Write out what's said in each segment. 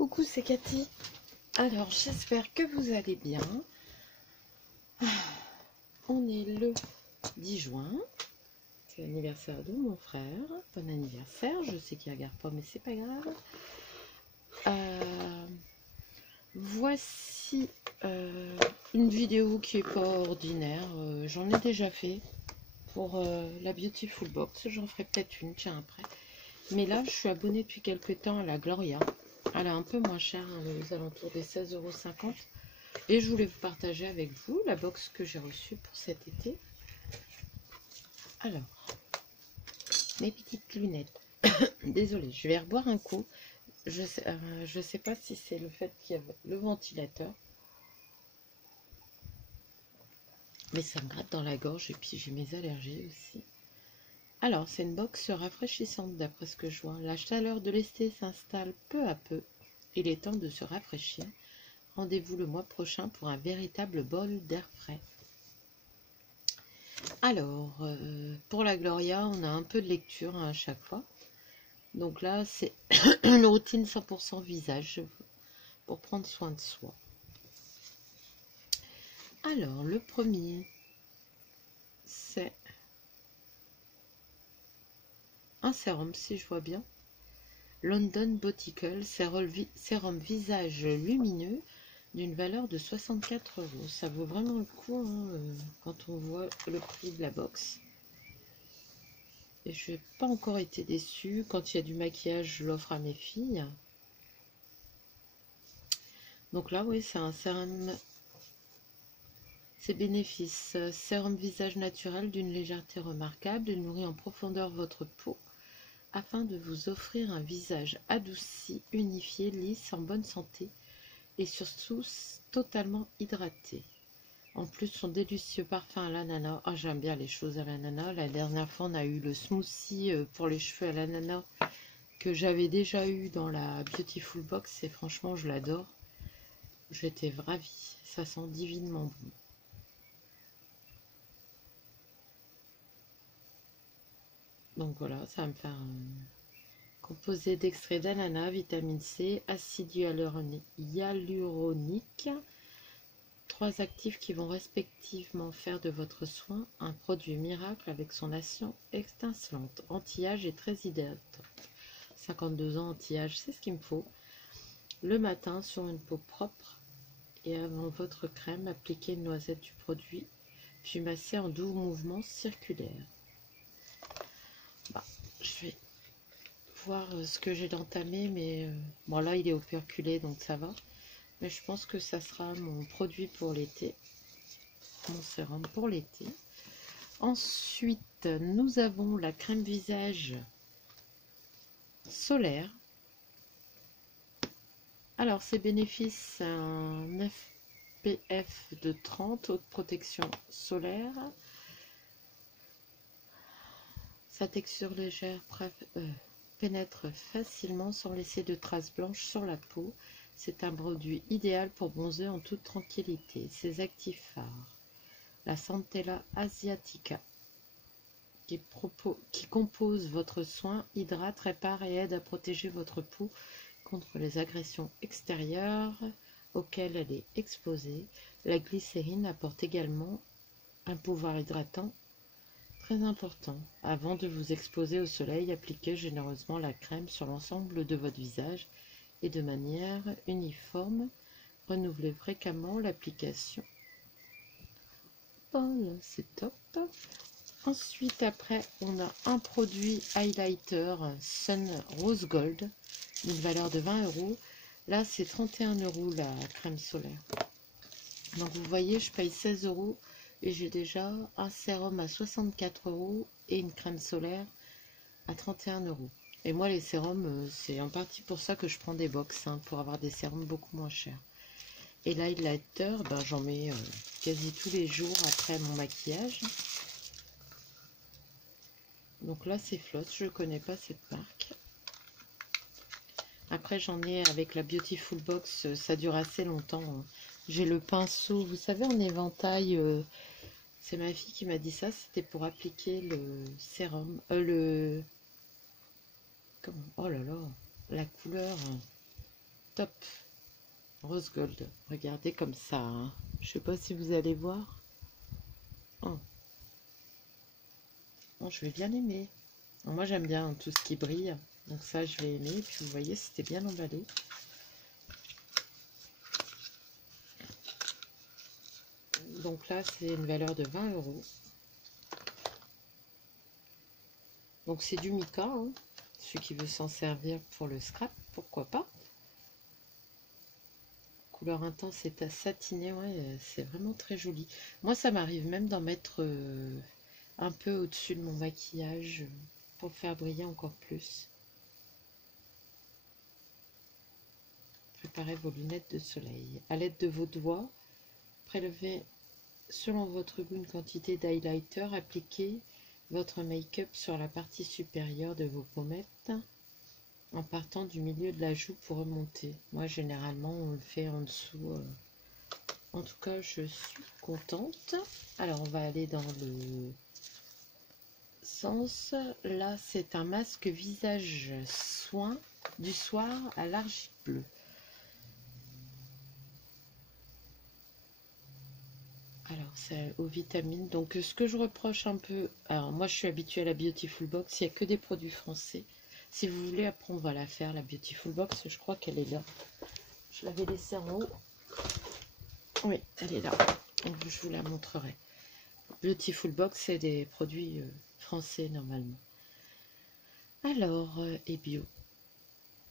Coucou, c'est Cathy. Alors, j'espère que vous allez bien. On est le 10 juin. C'est l'anniversaire de mon frère. Bon anniversaire. Je sais qu'il ne regarde pas, mais c'est pas grave. Voici une vidéo qui est pas ordinaire. J'en ai déjà fait pour la Beautiful Box. J'en ferai peut-être une, tiens, après. Mais là, je suis abonnée depuis quelques temps à la Gloria. Elle est un peu moins chère, hein, aux alentours des 16,50 €. Et je voulais vous partager avec vous la box que j'ai reçue pour cet été. Alors, mes petites lunettes. Désolée, je vais reboire un coup. Je sais pas si c'est le fait qu'il y a le ventilateur. Mais ça me gratte dans la gorge et puis j'ai mes allergies aussi. Alors, c'est une box rafraîchissante d'après ce que je vois. La chaleur de l'été s'installe peu à peu. Il est temps de se rafraîchir. Rendez-vous le mois prochain pour un véritable bol d'air frais. Alors, pour la Gloria, on a un peu de lecture à chaque fois. Donc là, c'est une routine 100% visage pour prendre soin de soi. Alors, le premier, c'est un sérum, si je vois bien. London Botical, sérum visage lumineux d'une valeur de 64 €. Ça vaut vraiment le coup, hein, quand on voit le prix de la box. Et je n'ai pas encore été déçue. Quand il y a du maquillage, je l'offre à mes filles. Donc là, oui, c'est un sérum. Ses bénéfices. Sérum visage naturel d'une légèreté remarquable. Il nourrit en profondeur votre peau afin de vous offrir un visage adouci, unifié, lisse, en bonne santé et surtout totalement hydraté. En plus, son délicieux parfum à l'ananas. Ah, j'aime bien les choses à l'ananas. La dernière fois, on a eu le smoothie pour les cheveux à l'ananas que j'avais déjà eu dans la Beautiful Box et franchement, je l'adore. J'étais ravie. Ça sent divinement bon. Donc voilà, ça va me faire composé d'extrait d'ananas, vitamine C, acide hyaluronique. 3 actifs qui vont respectivement faire de votre soin un produit miracle avec son action étincelante, anti-âge et très hydratant. 52 ans anti-âge, c'est ce qu'il me faut. Le matin, sur une peau propre et avant votre crème, appliquez une noisette du produit, puis massez en doux mouvements circulaires. Je vais voir ce que j'ai d'entamé, mais bon, là il est operculé donc ça va. Mais je pense que ça sera mon produit pour l'été, mon sérum pour l'été. Ensuite, nous avons la crème visage solaire. Alors, ses bénéfices, un SPF de 30, haute protection solaire. Sa texture légère pénètre facilement sans laisser de traces blanches sur la peau. C'est un produit idéal pour bronzer en toute tranquillité. Ses actifs phares. La Centella asiatica, qui compose votre soin, hydrate, répare et aide à protéger votre peau contre les agressions extérieures auxquelles elle est exposée. La glycérine apporte également un pouvoir hydratant très important. Avant de vous exposer au soleil, appliquez généreusement la crème sur l'ensemble de votre visage et de manière uniforme. Renouvelez fréquemment l'application. Voilà, c'est top. Ensuite, après, on a un produit highlighter Sun Rose Gold d'une valeur de 20 €. Là, c'est 31 € la crème solaire. Donc, vous voyez, je paye 16 € et j'ai déjà un sérum à 64 € et une crème solaire à 31 €. Et moi, les sérums, c'est en partie pour ça que je prends des box, hein, pour avoir des sérums beaucoup moins chers. Et l'highlighter, ben, j'en mets quasi tous les jours après mon maquillage. Donc là, c'est Floss, je ne connais pas cette marque. Après, j'en ai avec la Beautiful Box, ça dure assez longtemps. J'ai le pinceau, vous savez, en éventail. C'est ma fille qui m'a dit ça, c'était pour appliquer le sérum. Oh là là, la couleur top. Rose gold. Regardez comme ça. Hein. Je sais pas si vous allez voir. Oh. Oh, je vais bien aimer. Moi, j'aime bien tout ce qui brille. Donc ça, je vais aimer. Et puis, vous voyez, c'était bien emballé. Donc là, c'est une valeur de 20 €. Donc c'est du mica. Hein. Celui qui veut s'en servir pour le scrap, pourquoi pas. Couleur intense et à satiner, ouais, c'est vraiment très joli. Moi, ça m'arrive même d'en mettre un peu au-dessus de mon maquillage pour faire briller encore plus. Préparez vos lunettes de soleil. À l'aide de vos doigts, prélevez selon votre goût une quantité d'highlighter. Appliquez votre make-up sur la partie supérieure de vos pommettes en partant du milieu de la joue pour remonter. Moi, généralement, on le fait en dessous. En tout cas, je suis contente. Alors, on va aller dans le sens. Là, c'est un masque visage soin du soir à l'argile bleue. Alors, c'est aux vitamines. Donc, ce que je reproche un peu... Alors, moi, je suis habituée à la Beautiful Box. Il n'y a que des produits français. Si vous voulez apprendre à la faire, la Beautiful Box, je crois qu'elle est là. Je l'avais laissée en haut. Oui, elle est là. Donc, je vous la montrerai. Beautiful Box, c'est des produits français, normalement. Alors, et bio.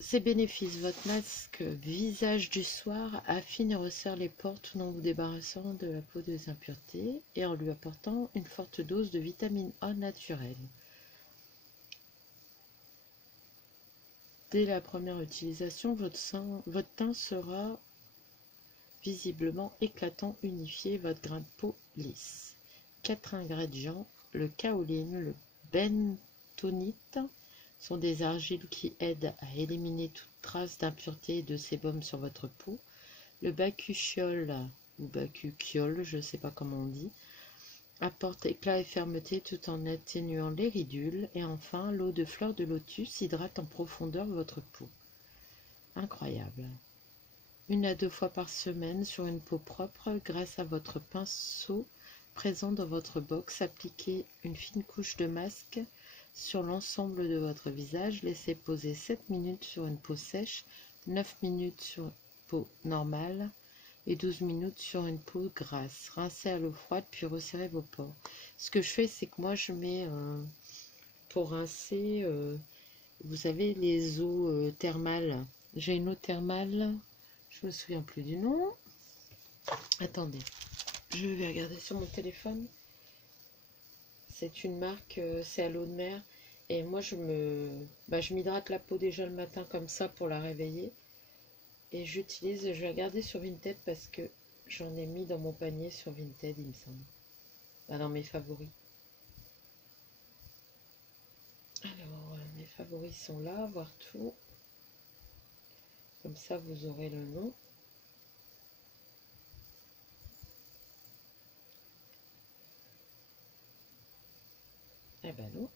Ses bénéfices, votre masque visage du soir affine et resserre les pores tout en vous débarrassant de la peau des impuretés et en lui apportant une forte dose de vitamine A naturelle. Dès la première utilisation, votre teint sera visiblement éclatant, unifié, votre grain de peau lisse. 4 ingrédients, le kaoline, le bentonite, sont des argiles qui aident à éliminer toute trace d'impureté et de sébum sur votre peau. Le bakuchiol ou bakuchiol, je ne sais pas comment on dit, apporte éclat et fermeté tout en atténuant les ridules. Et enfin, l'eau de fleur de lotus hydrate en profondeur votre peau. Incroyable. 1 à 2 fois par semaine sur une peau propre grâce à votre pinceau présent dans votre box. Appliquez une fine couche de masque sur l'ensemble de votre visage. Laissez poser 7 minutes sur une peau sèche, 9 minutes sur une peau normale et 12 minutes sur une peau grasse. Rincez à l'eau froide puis resserrez vos pores. Ce que je fais, c'est que moi je mets pour rincer, vous savez, les eaux thermales. J'ai une eau thermale, je me souviens plus du nom. Attendez, je vais regarder sur mon téléphone. C'est une marque, c'est à l'eau de mer. Et moi, je m'hydrate la peau déjà le matin comme ça pour la réveiller. Et j'utilise, je vais regarder sur Vinted parce que j'en ai mis dans mon panier sur Vinted, il me semble. Dans mes favoris. Alors, mes favoris sont là, voir tout. Comme ça, vous aurez le nom. Eh ben non.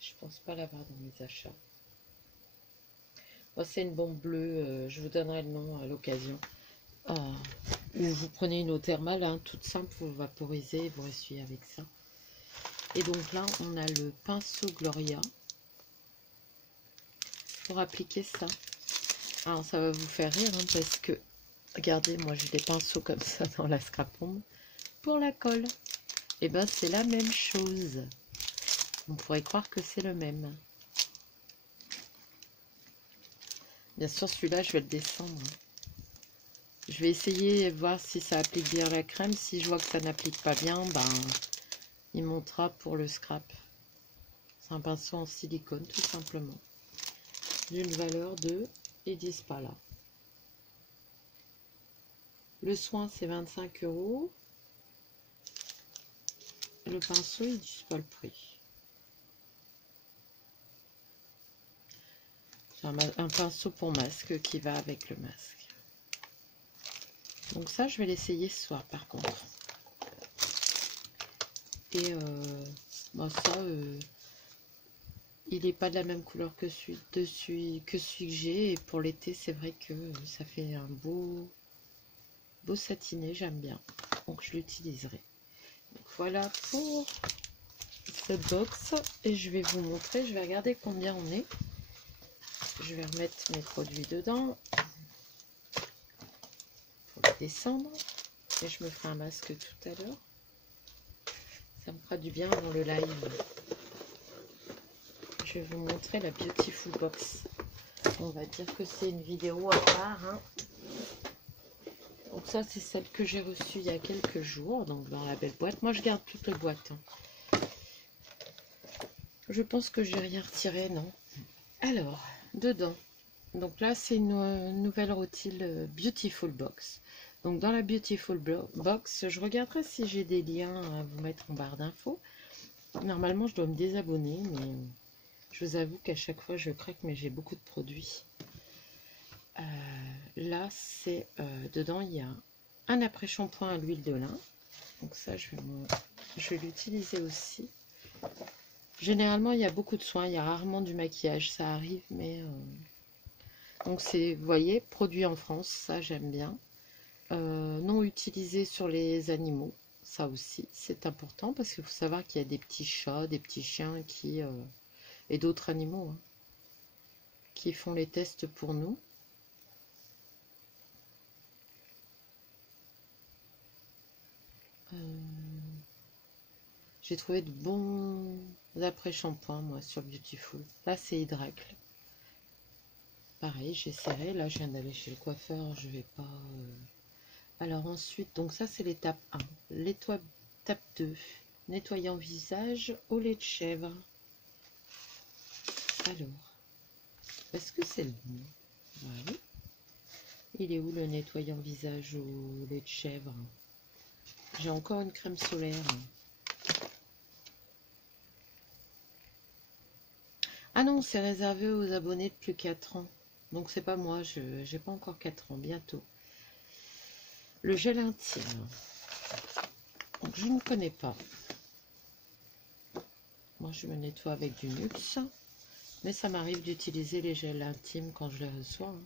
Je pense pas l'avoir dans mes achats. Bon, c'est une bombe bleue, je vous donnerai le nom à l'occasion. Vous prenez une eau thermale, hein, toute simple, vous vaporisez et vous essuyez avec ça. Et donc là, on a le pinceau Gloria pour appliquer ça. Alors, ça va vous faire rire, hein, parce que, regardez, moi j'ai des pinceaux comme ça dans la scrapombe pour la colle. Et ben, c'est la même chose. On pourrait croire que c'est le même. Bien sûr, celui-là, je vais le descendre. Je vais essayer de voir si ça applique bien la crème. Si je vois que ça n'applique pas bien, ben, il montera pour le scrap. C'est un pinceau en silicone, tout simplement. D'une valeur de, ils disent pas là. Le soin, c'est 25 €. Le pinceau, ils disent pas le prix. C'est un pinceau pour masque qui va avec le masque. Donc ça, je vais l'essayer ce soir, par contre. Et ça, il n'est pas de la même couleur que celui que j'ai. Et pour l'été, c'est vrai que ça fait un beau satiné, j'aime bien. Donc je l'utiliserai. Voilà pour cette box. Et je vais vous montrer, je vais regarder combien on est. Je vais remettre mes produits dedans pour les descendre. Et je me ferai un masque tout à l'heure. Ça me fera du bien avant le live. Je vais vous montrer la Beautiful Box. On va dire que c'est une vidéo à part. Hein. Donc ça, c'est celle que j'ai reçue il y a quelques jours. Donc dans la belle boîte. Moi, je garde toutes les boîtes. Hein. Je pense que j'ai rien retiré, non. Alors, dedans. Donc là, c'est une nouvelle rotile Beautiful Box. Donc dans la Beautiful Box, je regarderai si j'ai des liens à vous mettre en barre d'infos. Normalement, je dois me désabonner, mais je vous avoue qu'à chaque fois, je craque, mais j'ai beaucoup de produits. Là, c'est dedans, il y a un après-shampoing à l'huile de lin. Donc ça, je vais l'utiliser aussi. Généralement, il y a beaucoup de soins, il y a rarement du maquillage, ça arrive, mais... Donc c'est, vous voyez, produit en France, ça j'aime bien. Non utilisé sur les animaux, ça aussi, c'est important parce qu'il faut savoir qu'il y a des petits chats, des petits chiens qui... et d'autres animaux hein, qui font les tests pour nous. J'ai trouvé de bons après-shampoings, moi, sur Beautiful. Là, c'est Hydracle. Pareil, j'essaierai. Là, je viens d'aller chez le coiffeur, je vais pas... Alors ensuite, donc ça, c'est l'étape 1. L'étape 2, nettoyant visage au lait de chèvre. Alors, est-ce que c'est le bon? Voilà. Il est où le nettoyant visage au lait de chèvre? J'ai encore une crème solaire. Ah non, c'est réservé aux abonnés de plus 4 ans. Donc c'est pas moi, je n'ai pas encore 4 ans, bientôt. Le gel intime. Donc je ne connais pas. Moi je me nettoie avec du Nuxe. Mais ça m'arrive d'utiliser les gels intimes quand je les reçois. Hein.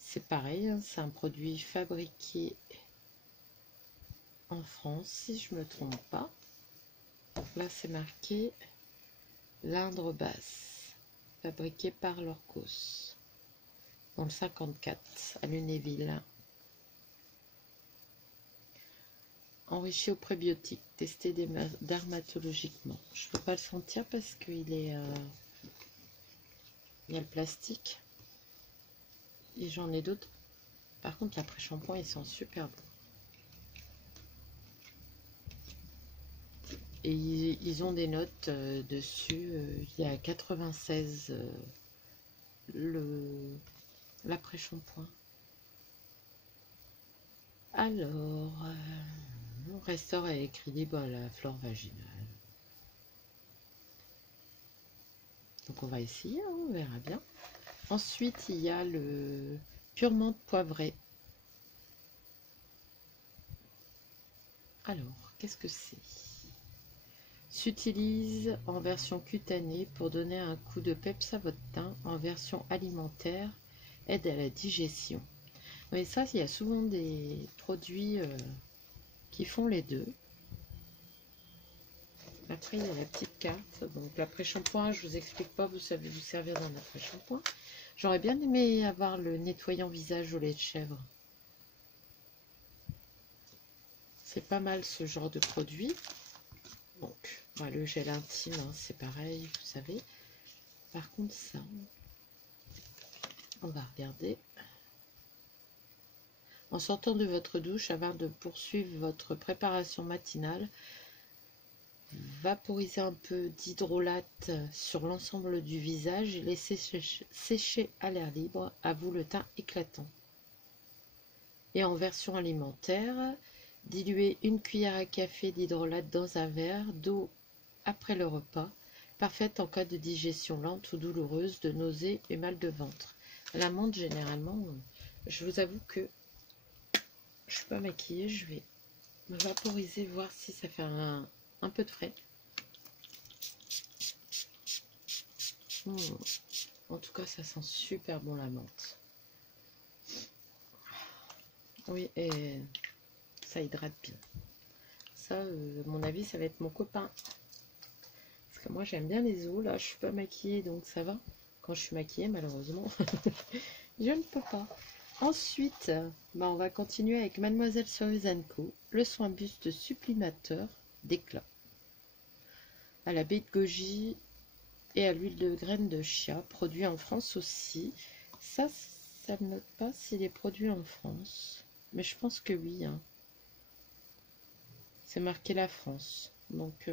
C'est pareil, hein, c'est un produit fabriqué en France, si je ne me trompe pas. Là, c'est marqué L'Indre Basse, fabriqué par Lorcos, dans le 54, à Lunéville. Enrichi aux prébiotiques, testé dermatologiquement. Je ne peux pas le sentir parce qu'il est... il y a le plastique. Et j'en ai d'autres. Par contre, l'après-shampoing, ils sont super bons. Et ils ont des notes dessus. Il y a 96 l'après-shampoing. Alors, on restaure et équilibre la flore vaginale. Donc on va essayer, hein, on verra bien. Ensuite, il y a le purement poivré. Alors, qu'est-ce que c'est? S'utilise en version cutanée pour donner un coup de peps à votre teint. En version alimentaire, aide à la digestion. Mais ça, il y a souvent des produits qui font les deux. Après, il y a la petite carte. Donc, l'après-shampoing, je vous explique pas, vous savez vous servir d'un après-shampoing. J'aurais bien aimé avoir le nettoyant visage au lait de chèvre. C'est pas mal ce genre de produit. Donc, bah, le gel intime, hein, c'est pareil, vous savez. Par contre, ça, on va regarder. En sortant de votre douche, avant de poursuivre votre préparation matinale, vaporisez un peu d'hydrolate sur l'ensemble du visage et laissez sécher à l'air libre, à vous le teint éclatant. Et en version alimentaire, diluez une cuillère à café d'hydrolate dans un verre d'eau après le repas, parfaite en cas de digestion lente ou douloureuse, de nausées et mal de ventre. La menthe, généralement, je vous avoue que je ne suis pas maquillée, je vais me vaporiser, voir si ça fait un peu de frais. En tout cas, ça sent super bon la menthe. Oui, et ça hydrate bien. Ça, à mon avis, ça va être mon copain. Parce que moi, j'aime bien les eaux. Là, je suis pas maquillée, donc ça va. Quand je suis maquillée, malheureusement, je ne peux pas. Ensuite, on va continuer avec Mademoiselle Surprise & Co. Le soin buste sublimateur d'éclat. À la baie de goji et à l'huile de graines de chia. Produit en France aussi. Ça ne note pas s'il est produit en France. Mais je pense que oui. Hein. C'est marqué la France. Donc,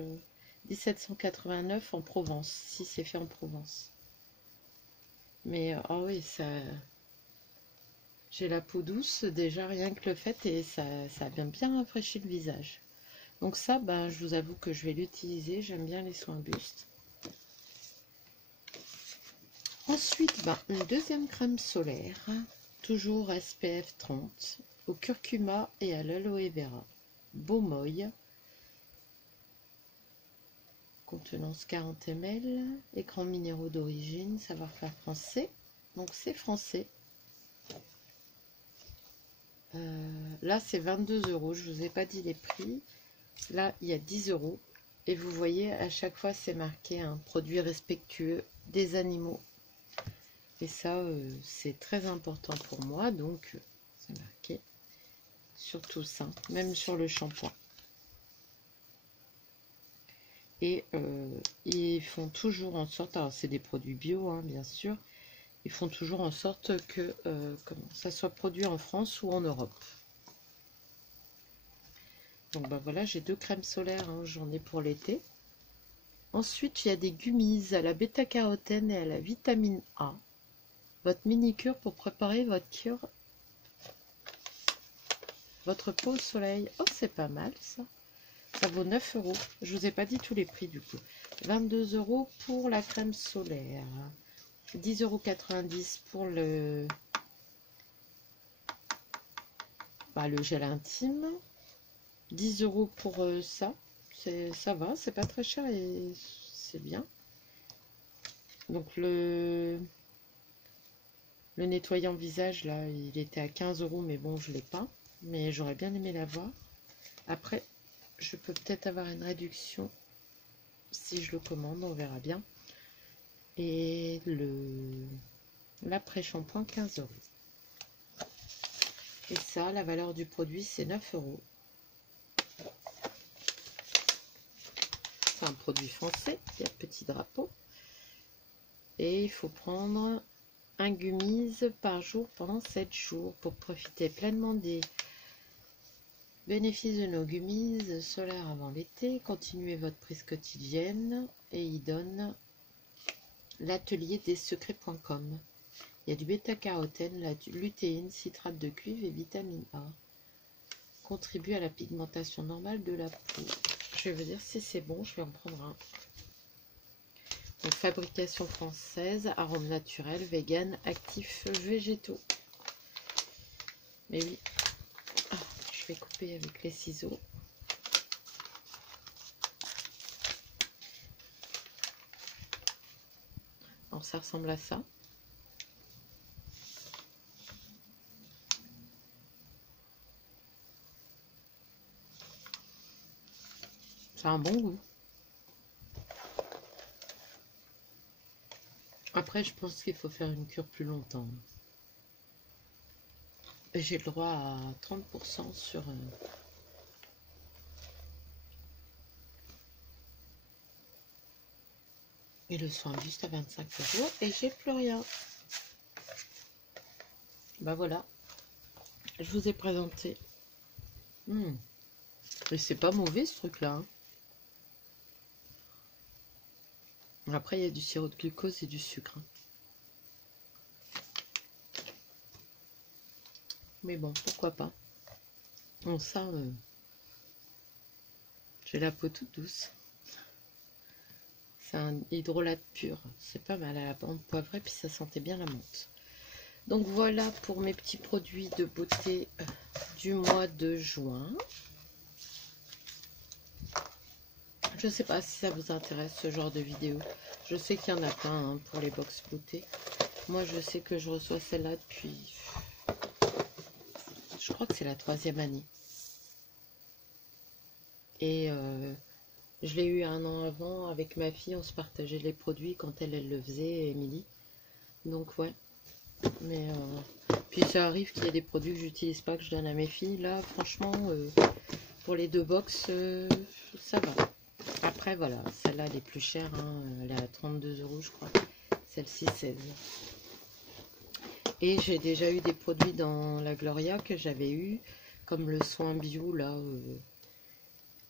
1789 en Provence. Si c'est fait en Provence. Mais, oh oui, ça... J'ai la peau douce, déjà rien que le fait, et ça a bien rafraîchi le visage. Donc ça, je vous avoue que je vais l'utiliser, j'aime bien les soins bustes. Ensuite, une deuxième crème solaire, toujours SPF 30, au curcuma et à l'aloe vera. Beaumoy, contenance 40 ml, écran minéraux d'origine, savoir-faire français, donc c'est français. Là c'est 22 €, je vous ai pas dit les prix. Là il y a 10 € et vous voyez à chaque fois c'est marqué un produit respectueux des animaux, et ça c'est très important pour moi, donc c'est marqué sur tout ça, même sur le shampoing. Et ils font toujours en sorte, alors c'est des produits bio hein, bien sûr, ils font toujours en sorte que ça soit produit en France ou en Europe. Donc voilà, j'ai 2 crèmes solaires, hein, j'en ai pour l'été. Ensuite, il y a des gummies à la bêta-carotène et à la vitamine A. Votre mini-cure pour préparer votre peau au soleil. Oh, c'est pas mal ça. Ça vaut 9 €. Je vous ai pas dit tous les prix du coup. 22 € pour la crème solaire. 10,90 € pour le gel intime. 10 € pour ça. Ça va, c'est pas très cher et c'est bien. Donc le nettoyant visage là, il était à 15 €, mais bon, je l'ai pas. Mais j'aurais bien aimé l'avoir. Après, je peux peut-être avoir une réduction si je le commande, on verra bien. Et l'après-shampoing 15 €. Et ça, la valeur du produit, c'est 9 €. C'est un produit français, il y a le petit drapeau. Et il faut prendre un gummies par jour pendant 7 jours pour profiter pleinement des bénéfices de nos gummies solaires avant l'été. Continuez votre prise quotidienne et il donne l'atelier des secrets.com. Il y a du bêta-carotène, la lutéine, citrate de cuivre et vitamine A. Contribue à la pigmentation normale de la peau. Je vais vous dire si c'est bon, je vais en prendre un. Donc, fabrication française, arômes naturels, vegan, actifs végétaux. Mais oui, je vais couper avec les ciseaux. Alors ça ressemble à ça. Ça a un bon goût. Après, je pense qu'il faut faire une cure plus longtemps. J'ai le droit à 30% sur... Et le soin buste à 25 € et j'ai plus rien. Voilà. Je vous ai présenté. Et c'est pas mauvais ce truc-là. Hein. Après, il y a du sirop de glucose et du sucre. Hein. Mais bon, pourquoi pas. Bon, ça, j'ai la peau toute douce. C'est un hydrolat pur. C'est pas mal à la bande poivrée, puis ça sentait bien la menthe. Donc voilà pour mes petits produits de beauté du mois de juin. Je sais pas si ça vous intéresse ce genre de vidéo. Je sais qu'il y en a plein hein, pour les box beauté. Moi, je sais que je reçois celle-là depuis... Je crois que c'est la 3e année. Et je l'ai eu 1 an avant avec ma fille. On se partageait les produits quand elle le faisait, Émilie. Donc, ouais. Mais puis ça arrive qu'il y ait des produits que j'utilise pas, que je donne à mes filles. Là, franchement, pour les 2 box, ça va. Après, voilà, celle-là, elle est plus chère. Hein, elle est à 32 € je crois. Celle-ci, 16. Et j'ai déjà eu des produits dans la Gloria que j'avais eu, comme le soin bio, là,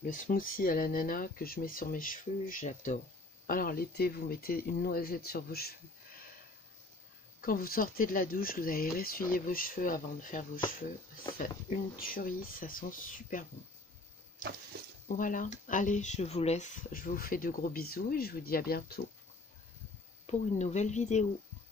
le smoothie à l'ananas que je mets sur mes cheveux, j'adore. Alors, l'été, vous mettez une noisette sur vos cheveux. Quand vous sortez de la douche, vous allez essuyer vos cheveux avant de faire vos cheveux. C'est une tuerie, ça sent super bon. Voilà, allez, je vous laisse. Je vous fais de gros bisous et je vous dis à bientôt pour une nouvelle vidéo.